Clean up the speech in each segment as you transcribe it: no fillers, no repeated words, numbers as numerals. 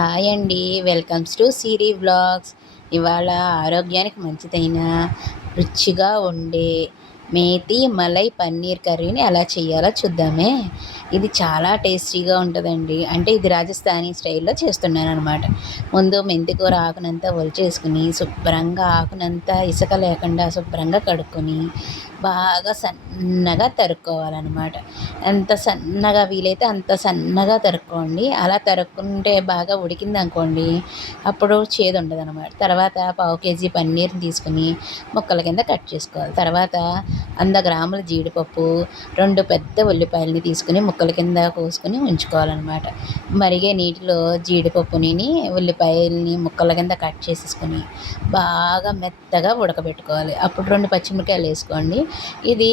Hi అండి. Welcomes to Siri vlogs. ఇవాళ ఆరోగ్యానికి మంచిదైన రుచిగా ఉండే మేతి మలై పన్నీర్ కర్రీని ఎలా చేయాలో చూద్దామే. ఇది చాలా టేస్టీగా ఉంటుందండి. అంటే ఇది రాజస్థానీ స్టైల్లో చేస్తున్నాననమాట. ముందు మెంతికూర ఆకునంతా ఒలిచేసుకుని శుభ్రంగా ఆకునంతా ఇసుక లేకుండా శుభ్రంగా కడుక్కొని బాగా సన్నగా తరుక్కోవాలన్నమాట. ఎంత సన్నగా వీలైతే అంత సన్నగా తరుక్కోండి. అలా తరుక్కుంటే బాగా ఉడికిందనుకోండి అప్పుడు చేదు ఉండదనమాట. తర్వాత పావు కేజీ పన్నీర్ని తీసుకుని ముక్కల కింద కట్ చేసుకోవాలి. తర్వాత 100 గ్రాముల జీడిపప్పు, 2 పెద్ద ఉల్లిపాయలని తీసుకుని ముక్కల కింద కోసుకుని ఉంచుకోవాలన్నమాట. మరిగే నీటిలో జీడిపప్పుని ఉల్లిపాయలని ముక్కల కింద కట్ చేసేసుకొని బాగా మెత్తగా ఉడకబెట్టుకోవాలి. అప్పుడు 2 పచ్చిమిరపకాయలు వేసుకోండి. ఇది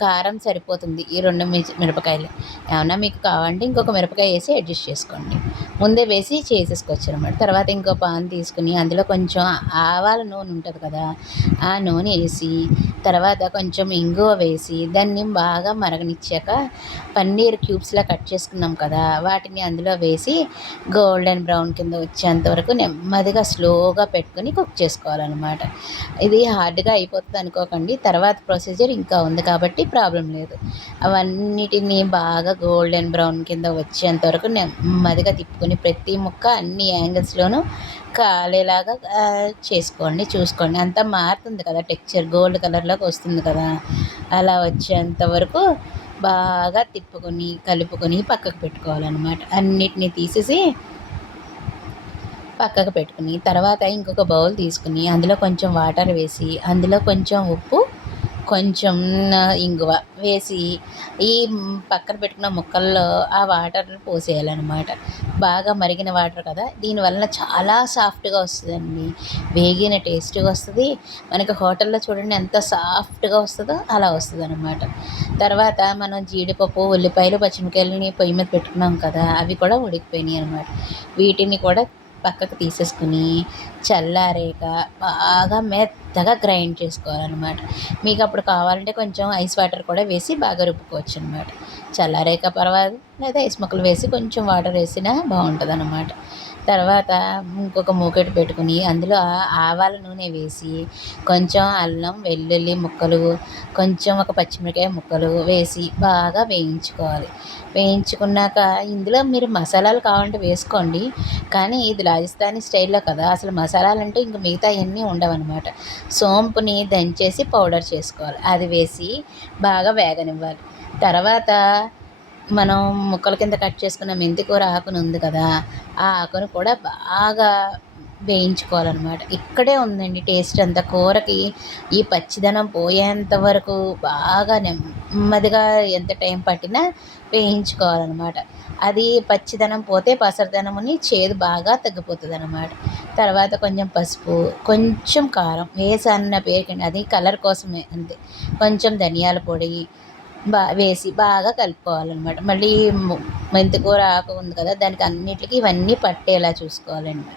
కారం సరిపోతుంది ఈ 2 మిరపకాయలు. ఏమన్నా మీకు కావాలంటే ఇంకొక మిరపకాయ వేసి అడ్జస్ట్ చేసుకోండి. ముందే వేసి చేసేసుకోవచ్చు అనమాట. తర్వాత ఇంకో పాన్ తీసుకుని అందులో కొంచెం ఆవాల నూనె ఉంటుంది కదా, ఆ నూనె వేసి తర్వాత కొంచెం ఇంగువ వేసి దాన్ని బాగా మరగనిచ్చాక పన్నీర్ క్యూబ్స్లా కట్ చేసుకున్నాం కదా వాటిని అందులో వేసి గోల్డెన్ బ్రౌన్ కింద వచ్చేంత వరకు నెమ్మదిగా స్లోగా పెట్టుకుని కుక్ చేసుకోవాలన్నమాట. ఇది హార్డ్గా అయిపోతుంది అనుకోకండి, తర్వాత ప్రొసీజర్ ఇంకా ఉంది కాబట్టి ప్రాబ్లం లేదు. అవన్నిటిని బాగా గోల్డెన్ బ్రౌన్ కింద వచ్చేంత వరకు నెమ్మదిగా తిప్పుకొని ప్రతి ముక్క అన్ని యాంగిల్స్లోనూ కాలేలాగా చేసుకోండి. చూసుకోండి, అంతా మారుతుంది కదా, టెక్స్చర్ గోల్డ్ కలర్లోకి వస్తుంది కదా, అలా వచ్చేంత వరకు బాగా తిప్పుకొని కలుపుకొని పక్కకు పెట్టుకోవాలన్నమాట. అన్నిటినీ తీసేసి పక్కకు పెట్టుకుని తర్వాత ఇంకొక బౌల్ తీసుకుని అందులో కొంచెం వాటర్ వేసి అందులో కొంచెం ఉప్పు, కొంచెం ఇంగువ వేసి ఈ పక్కన పెట్టుకున్న ముక్కల్లో ఆ వాటర్ పోసేయాలన్నమాట. బాగా మరిగిన వాటర్ కదా, దీనివలన చాలా సాఫ్ట్గా వస్తుందండి. వేగిన టేస్ట్గా వస్తుంది. మనకి హోటల్లో చూడండి ఎంత సాఫ్ట్గా వస్తుందో అలా వస్తుంది అనమాట. తర్వాత మనం జీడిపప్పు, ఉల్లిపాయలు, పచ్చిమిరకాయలని పొయ్యి మీద పెట్టుకున్నాం కదా, అవి కూడా ఉడికిపోయినాయి అనమాట. వీటిని కూడా పక్కకు తీసేసుకుని చల్లారాక బాగా మెత్తగా గ్రైండ్ చేసుకోవాలన్నమాట. మీకు అప్పుడు కావాలంటే కొంచెం ఐస్ వాటర్ కూడా వేసి బాగా రుబ్బుకోవచ్చు అనమాట. చల్లారాక పర్వాలేదు, లేదా ఐస్ ముక్కలు వేసి కొంచెం వాటర్ వేసినా బాగుంటుంది అన్నమాట. తర్వాత ఇంకొక మూకెట్ పెట్టుకుని అందులో ఆవాల నూనె వేసి కొంచెం అల్లం వెల్లుల్లి ముక్కలు, కొంచెం ఒక పచ్చిమిరకాయ ముక్కలు వేసి బాగా వేయించుకోవాలి. వేయించుకున్నాక ఇందులో మీరు మసాలాలు కావాలంటే వేసుకోండి, కానీ ఇది రాజస్థానీ స్టైల్లో కదా, అసలు మసాలాలు అంటే ఇంక మిగతా అన్నీ ఉండవన్నమాట. సోంపుని దంచేసి పౌడర్ చేసుకోవాలి, అది వేసి బాగా వేగనివ్వాలి. తర్వాత మనం ముక్కల కింద కట్ చేసుకున్న మెంతికూర ఆకును ఉంది కదా, ఆ ఆకును కూడా బాగా వేయించుకోవాలన్నమాట. ఇక్కడే ఉందండి టేస్ట్ అంతా. కూరకి ఈ పచ్చిదనం పోయేంత వరకు బాగా నెమ్మదిగా ఎంత టైం పట్టినా వేయించుకోవాలన్నమాట. అది పచ్చిదనం పోతే పసరదనముని చేదు బాగా తగ్గిపోతుంది అన్నమాట. తర్వాత కొంచెం పసుపు, కొంచెం కారం వేసన్న పేరుకండి, అది కలర్ కోసమే అంతే. కొంచెం ధనియాల పొడి వేసి బాగా కలుపుకోవాలన్నమాట. మళ్ళీ మెంతికూర ఆకు ఉంది కదా, దానికి అన్నిటికీ ఇవన్నీ పట్టేలా చూసుకోవాలండి.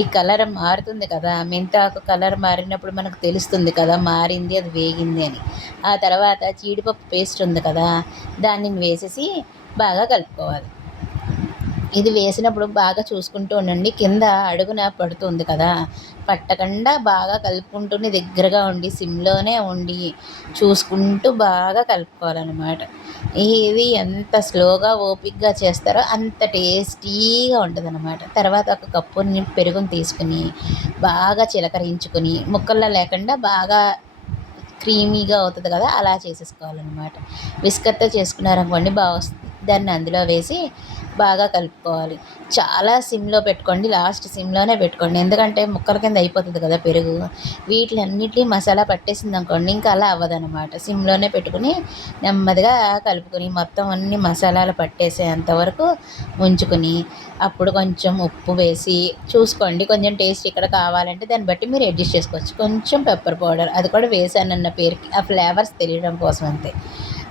ఈ కలర్ మారుతుంది కదా, మెంతి ఆకు కలర్ మారినప్పుడు మనకు తెలుస్తుంది కదా మారింది, అది వేగింది అని. ఆ తర్వాత జీడిపప్పు పేస్ట్ ఉంది కదా, దాన్ని వేసేసి బాగా కలుపుకోవాలి. ఇది వేసినప్పుడు బాగా చూసుకుంటూ ఉండండి, కింద అడుగున పడుతుంది కదా, పట్టకుండా బాగా కలుపుకుంటూనే దగ్గరగా ఉండి సిమ్లోనే ఉండి చూసుకుంటూ బాగా కలుపుకోవాలన్నమాట. ఇది ఎంత స్లోగా ఓపిక్గా చేస్తారో అంత టేస్టీగా ఉంటుందన్నమాట. తర్వాత ఒక కప్పు పెరుగుని తీసుకుని బాగా చిలకరించుకొని ముక్కల్లో లేకుండా బాగా క్రీమీగా అవుతుంది కదా, అలా చేసేసుకోవాలన్నమాట. విస్కర్తో చేసుకున్నారనుకోండి బాగా వస్తుంది. దాన్ని అందులో వేసి బాగా కలుపుకోవాలి. చాలా సిమ్లో పెట్టుకోండి, లాస్ట్ సిమ్లోనే పెట్టుకోండి, ఎందుకంటే ముక్కల కింద అయిపోతుంది కదా పెరుగు. వీటిలన్నిటిని మసాలా పట్టేసింది అనుకోండి ఇంకా అలా అవ్వదన్నమాట. సిమ్లోనే పెట్టుకుని నెమ్మదిగా కలుపుకొని మొత్తం అన్ని మసాలాలు పట్టేసేంత వరకు ఉంచుకొని అప్పుడు కొంచెం ఉప్పు వేసి చూసుకోండి. కొంచెం టేస్ట్ ఇక్కడ కావాలంటే దాన్ని బట్టి మీరు అడ్జస్ట్ చేసుకోవచ్చు. కొంచెం పెప్పర్ పౌడర్ అది కూడా వేసానన్న పేరుకి, ఆ ఫ్లేవర్స్ తెలియడం కోసం అంతే.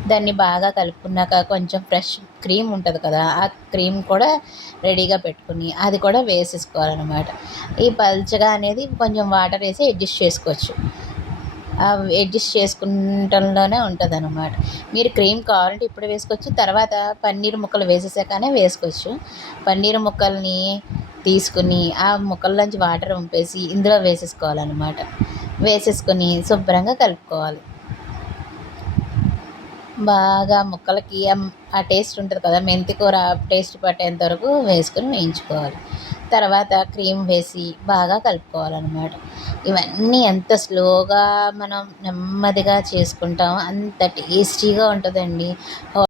దాన్ని బాగా కలుపుకున్నాక కొంచెం ఫ్రెష్ క్రీమ్ ఉంటుంది కదా, ఆ క్రీమ్ కూడా రెడీగా పెట్టుకుని అది కూడా వేసేసుకోవాలన్నమాట. ఈ పల్చగా అనేది కొంచెం వాటర్ వేసి అడ్జస్ట్ చేసుకోవచ్చు. అడ్జస్ట్ చేసుకుంటంలోనే ఉంటుందన్నమాట. మీరు క్రీమ్ కావాలంటే ఇప్పుడు వేసుకోవచ్చు, తర్వాత పన్నీర్ ముక్కలు వేసేసాకనే వేసుకోవచ్చు. పన్నీర్ ముక్కల్ని తీసుకుని ఆ ముక్కల్లోంచి వాటర్ వంపేసి ఇందులో వేసేసుకోవాలన్నమాట. వేసేసుకొని శుభ్రంగా కలుపుకోవాలి. బాగా ముక్కలకి ఆ టేస్ట్ ఉంటుంది కదా, మెంతి కూర టేస్ట్ పట్టేంత వరకు వేసుకొని వేయించుకోవాలి. తర్వాత క్రీమ్ వేసి బాగా కలుపుకోవాలన్నమాట. ఇవన్నీ ఎంత స్లోగా మనం నెమ్మదిగా చేసుకుంటామో అంత టేస్టీగా ఉంటుందండి.